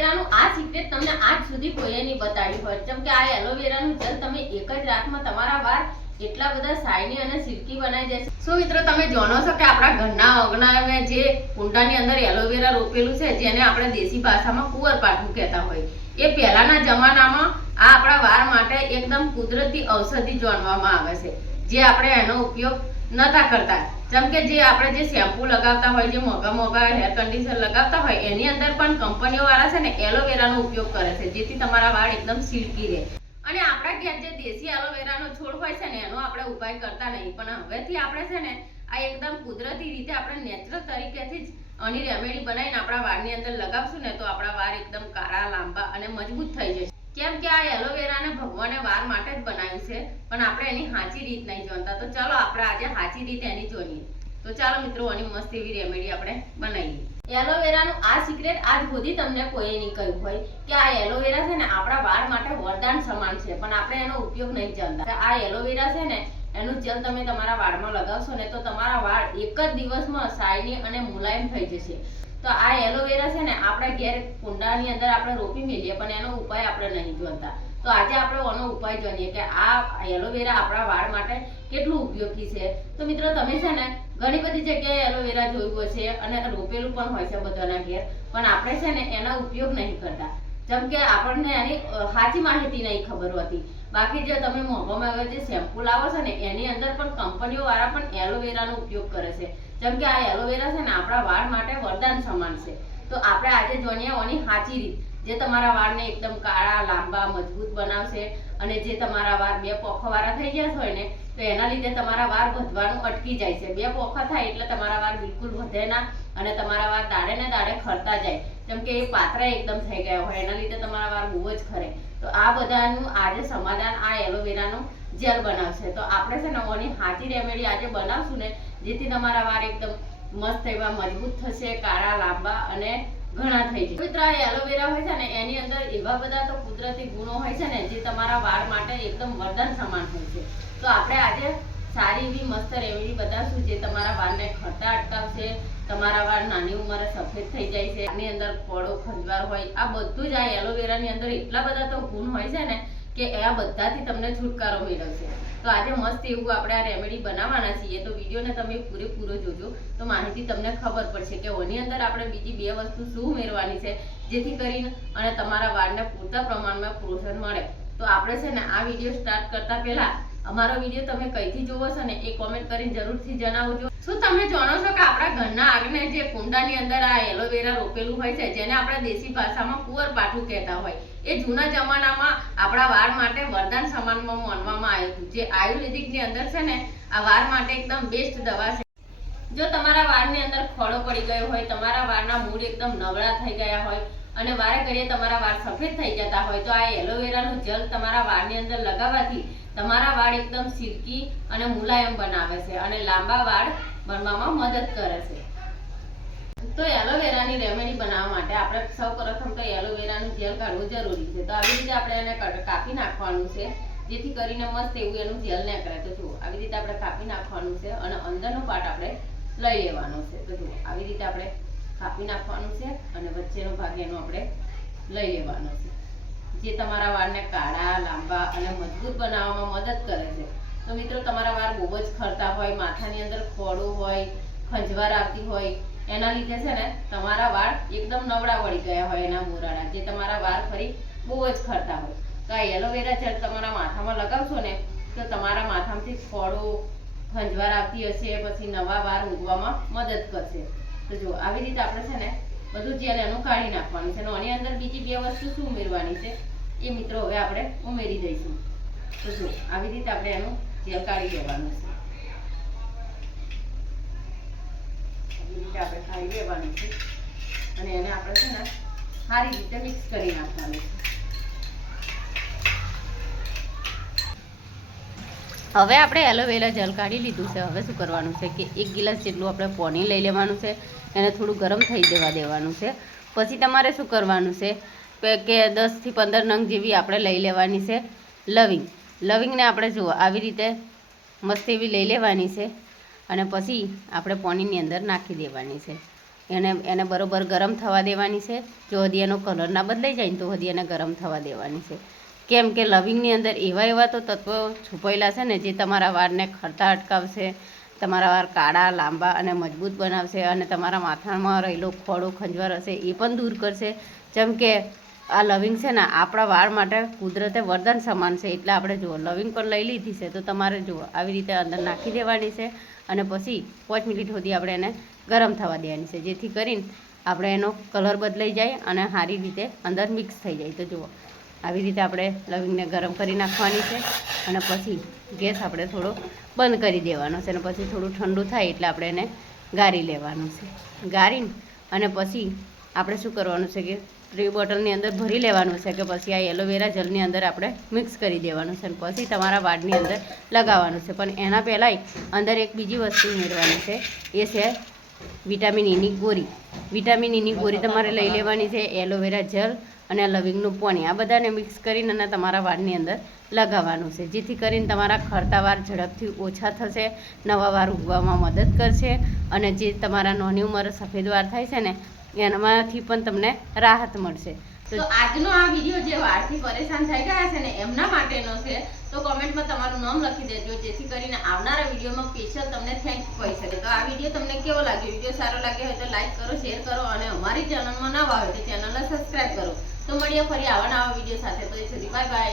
એલોવેરાનું આ સિક્રેટ તમને આજ સુધી કોઈએ નહીં બતાવ્યું હોય, જેમ કે આ એલોવેરાનું જેલ તમે એક જ રાતમાં તમારા વાળ એટલા બધા શાઇની અને સિલ્કી બનાવી દેશે। શું મિત્રો તમે જાણો છો કે આપણા ઘરના આંગણામાં જે કુંડાની અંદર એલોવેરા રોપેલું છે, જેને આપણે દેશી ભાષામાં કુંવરપાઠું કહેતા હોય, એ પહેલાના જમાનામાં આ આપણા વાળ માટે એકદમ કુદરતી ઔષધિ જાણવામાં આવે છે, જે આપણે એનો ઉપયોગ નતા કરતા। જેમ કે જે આપણે જે શેમ્પુ લગાવતા હોય, જે મોંઘા હેર કન્ડિશનર લગાવતા હોય, એની અંદર પણ કંપનીઓ વાળા છે ને એલોવેરાનો ઉપયોગ કરે છે, જેથી તમારા વાળ એકદમ સિલ્કી રહે। અને આપણા ઘેર જે દેશી એલોવેરાનો છોડ હોય છે ને એનો આપણે ઉપાય કરતા નહીં, પણ હવેથી આપણે છે ને આ એકદમ કુદરતી રીતે આપણે નેચરલ તરીકેથી જ આની રેમેડી બનાવીને આપણા વાળની અંદર લગાવશું ને તો આપણા વાળ એકદમ કાળા, લાંબા અને મજબૂત થઈ જશે। કેમ કે આ એલોવેરાને ભગવાને વાળ માટે જ બનાવ્યું છે, પણ આપણે એની સાચી રીત નહીં જાણતા। તો ચાલો આપણે આજે સાચી રીત એની જાણીએ। તો ચાલો મિત્રો આની મસ્ત એવી રેમેડી આપણે બનાવીએ। એલોવેરાનું આ સિક્રેટ આજ સુધી તમને કોઈએ નહીં કહ્યું હોય કે આ એલોવેરા છે ને આપણા વાળ માટે વરદાન સમાન છે, પણ આપણે એનો ઉપયોગ નહીં જાણતા। આ એલોવેરા છે ને એનું જેલ તમે તમારા વાળમાં લગાવશો ને તો તમારા વાળ એક જ દિવસમાં શાઇની અને મુલાયમ થઈ જશે। તો આ એલોવેરા છે ને આપણા ઘેર કુંડાની અંદર આપણે રોપી મેલીએ, પણ એનો ઉપાય આપણે નહીં જાણતા। તો આજે આપણે આનો ઉપાય જાણીએ કે આ એલોવેરા આપણા વાળ માટે કેટલું ઉપયોગી છે। તો મિત્રો તમે છે ને ઘણી બધી જગ્યાએ એલોવેરા જોયું હશે અને રોપેલું પણ હોય છે બધાના ઘેર, પણ આપણે છે ને એનો ઉપયોગ નહીં કરતા, જેમ કે આપણને એની સાચી માહિતી નહીં ખબર હોતી। બાકી જે તમે મોંઘામાં જે શેમ્પુ લાવો છો ને એની અંદર પણ કંપનીઓ વાળા પણ એલોવેરાનો ઉપયોગ કરે છે, જેમ કે આ એલોવેરા છે ને આપણા વાળ માટે વરદાન સમાન છે। તો આપણે આજે જાણીએ આની સાચી રીત, જે તમારા વાળને એકદમ કાળા, લાંબા, મજબૂત બનાવશે। અને જે તમારા વાળ બે પોખાવાળા થઈ ગયા હોય ને તો એના લીધે તમારા વાળ વધવાનું અટકી જાય છે। બે પોખા થાય એટલે તમારા વાળ બિલકુલ વધે ના અને તમારા વાળ દાડે ને દાડે ખરતા જાય, જેમ કે એ પાતળા એકદમ થઈ ગયા હોય, એના લીધે તમારા વાળ બહુ જ ખરે। તો આ બધાનું આજે સમાધાન આ એલોવેરાનું જેલ બનાવશે। તો આપણે છે ને આની સાચી રેમેડી આજે બનાવશું ને જેથી તમારા વાળ એકદમ મસ્ત એવા મજબૂત થશે, કાળા, લાંબા અને ઘણા થઈ જાય। મિત્રો આ એલોવેરા હોય છે ને એની અંદર એવા બધા તો કુદરતી ગુણો હોય છે ને જે તમારા વાળ માટે એકદમ વરદાન સમાન હોય છે। તો આપણે આજે સારી એવી મસ્ત રેમેડી બતાવશું જે તમારા વાળને ખરતા અટકાવશે, તમારા વાળ નાની ઉંમરે સફેદ થઈ જાય છે, આની અંદર ફળો, ખંજવાળ હોય, આ બધું જ આ એલોવેરાની અંદર એટલા બધા તો ગુણ હોય છે ને કે આ બધાથી તમને છુટકારો મેળવશે। તો આજે મસ્ત એવું આપણે આ રેમેડી બનાવવાના છીએ, તો વિડીયોને તમે પૂરેપૂરો જોજો તો માહિતી તમને ખબર પડશે કે આની અંદર આપણે બીજી બે વસ્તુ શું ઉમેરવાની છે જેથી કરીને અને તમારા વાળને પૂરતા પ્રમાણમાં પોષણ મળે। તો આપણે છે ને આ વિડીયો સ્ટાર્ટ કરતા પહેલા અમારો વિડીયો તમે કઈથી જોવો છો ને એ કોમેન્ટ કરીને જરૂરથી જણાવજો। શું તમે જાણો છો કે આપણા ઘરના આંગણે જે કુંડાની અંદર આ એલોવેરા રોપેલું હોય છે, જેને આપણે દેશી ભાષામાં કુંવરપાઠું કહેતા હોય, એ જૂના જમાનામાં આપણા વાળ માટે વરદાન સમાનમાં માનવામાં આવ્યું હતું। જે આયુર્વેદિકની અંદર છે ને આ વાળ માટે એકદમ બેસ્ટ દવા છે। જો તમારા વાળની અંદર ખોડો પડી ગયો હોય, તમારા વાળના મૂળ એકદમ નબળા થઈ ગયા હોય અને વારે ઘડીએ તમારા વાળ સફેદ થઈ જતા હોય, તો આ એલોવેરાનું જેલ તમારા વાળની અંદર લગાવવાથી તમારા વાળ એકદમ સિલ્કી અને મુલાયમ બનાવે છે અને લાંબા વાળ બનવામાં મદદ કરે છે। તો એલોવેરાની રેમેડી બનાવવા માટે આપણે સૌપ્રથમ તો એલોવેરાનું જેલ કાઢવું જરૂરી છે। તો આવી રીતે આપણે એને કાપી નાખવાનું છે જેથી કરીને મસ્ત એવું એનું જેલ નીકળે। તો જુઓ આવી રીતે આપણે કાપી નાખવાનું છે અને અંદરનો પાર્ટ આપણે લઈ લેવાનો છે। તો જુઓ આવી રીતે આપણે કાપી નાખવાનું છે અને વચ્ચેનો ભાગ એનો આપણે લઈ લેવાનો છે, જે તમારા વાળને કાળા, લાંબા અને મજબૂત બનાવવામાં મદદ કરે છે। તો મિત્રો તમારા વાળ બહુ જ ખરતા હોય, માથાની અંદર ખોડો હોય, ખંજવાળ આવતી હોય, એના લીધે છે ને તમારા વાળ એકદમ નબળા વળી ગયા હોય, એના મોરાડા જે તમારા વાળ ફરી બહુ જ ખરતા હોય, તો આ એલોવેરા જેલ તમારા માથામાં લગાવશો ને તો તમારા માથામાંથી ખોડો, ખંજવાળ આવતી હશે, પછી નવા વાળ ઉગવામાં મદદ કરશે। તો જો આવી રીતે આપણે છે ને બધું જેલ એનું કાઢી નાખવાનું છે અને આની અંદર બીજી બે વસ્તુ શું ઉમેરવાની છે એ મિત્રો હવે આપણે ઉમેરી દઈશું। તો જો આવી રીતે આપણે એનું જેલ કાઢી લેવાનું છે, આવી રીતે આપણે કાઢી લેવાનું છે અને એને આપણે છે ને સારી રીતે મિક્સ કરી નાખવાનું છે। હવે આપણે એલોવેરા જેલ કાઢી લીધું છે। હવે શું કરવાનું છે કે 1 ગ્લાસ જેટલું આપણે પાણી લઈ લેવાનું છે, એને થોડું ગરમ થઈ જવા દેવાનું છે। પછી તમારે શું કરવાનું છે કે 10 થી 15 નંગ જેવી આપણે લઈ લેવાની છે લવિંગ। લવિંગને આપણે જુઓ આવી રીતે મસ્ત એવી લઈ લેવાની છે અને પછી આપણે પાણીની અંદર નાખી દેવાની છે। એને બરોબર ગરમ થવા દેવાની છે. જો હજી એનો કલર ના બદલાઈ જાય ને તો હજી એને ગરમ થવા દેવાની છે. કેમ કે લવિંગની અંદર એવા તો તત્વો છુપાયેલા છે ને જે તમારા વાળને ખરતા અટકાવશે, તમારા વાળ કાળા લાંબા અને મજબૂત બનાવશે અને તમારા માથામાં રહેલો ખોડો ખંજવાળ હશે એ પણ દૂર કરશે. જેમ કે આ લવિંગ છે ને આપણા વાળ માટે કુદરતે વરદાન સમાન છે. એટલે આપણે જુઓ લવિંગ પણ લઈ લીધી છે તો તમારે જુઓ આવી રીતે અંદર નાખી દેવાની છે અને પછી 5 મિનિટ સુધી આપણે એને ગરમ થવા દેવાની છે, જેથી કરીને આપણે એનો કલર બદલાઈ જાય અને સારી રીતે અંદર મિક્સ થઈ જાય. તો જુઓ આવી રીતે આપણે લવિંગને ગરમ કરી નાખવાની છે અને પછી ગેસ આપણે થોડો બંધ કરી દેવાનો છે અને પછી થોડું ઠંડુ થાય એટલે આપણે એને ગાળી લેવાનું છે. ગાળીને અને પછી આપણે શું કરવાનું છે કે સ્પ્રે બોટલની અંદર ભરી લેવાનું છે કે પછી આ એલોવેરા જેલની અંદર આપણે મિક્સ કરી દેવાનું છે અને પછી તમારા વાળની અંદર લગાવવાનું છે. પણ એના પહેલાંય અંદર એક બીજી વસ્તુ ઉમેરવાની છે, એ છે વિટામિન ઈની ગોળી. વિટામિન ઈની ગોળી તમારે લઈ લેવાની છે, એલોવેરા જેલ અને લવિંગનું પાણી આ બધાને મિક્સ કરીને અને તમારા વાળની અંદર લગાવવાનું છે, જેથી કરીને તમારા ખરતા વાળ ઝડપથી ઓછા થશે, નવા વાળ ઉગવામાં મદદ કરશે અને જે તમારા નાની ઉંમરે સફેદ વાળ થાય છે ને એનામાંથી પણ તમને રાહત મળશે. તો આજનો આ વિડીયો જે વાળથી પરેશાન થઈ ગયા છે ને એમના માટેનો છે. તો કોમેન્ટમાં તમારું નામ લખી દેજો, જેથી કરીને આવનારા વિડીયોમાં સ્પેશિયલ તમને થેન્ક કહી શકે. તો આ વિડીયો તમને કેવો લાગ્યો? વિડીયો સારો લાગ્યો હોય તો લાઈક કરો, શેર કરો અને અમારી ચેનલમાં નવા હોય તો ચેનલને સબસ્ક્રાઈબ કરો. તો મળીએ ફરી આવા નવા વિડીયો સાથે. તો એ સુધી બાય બાય.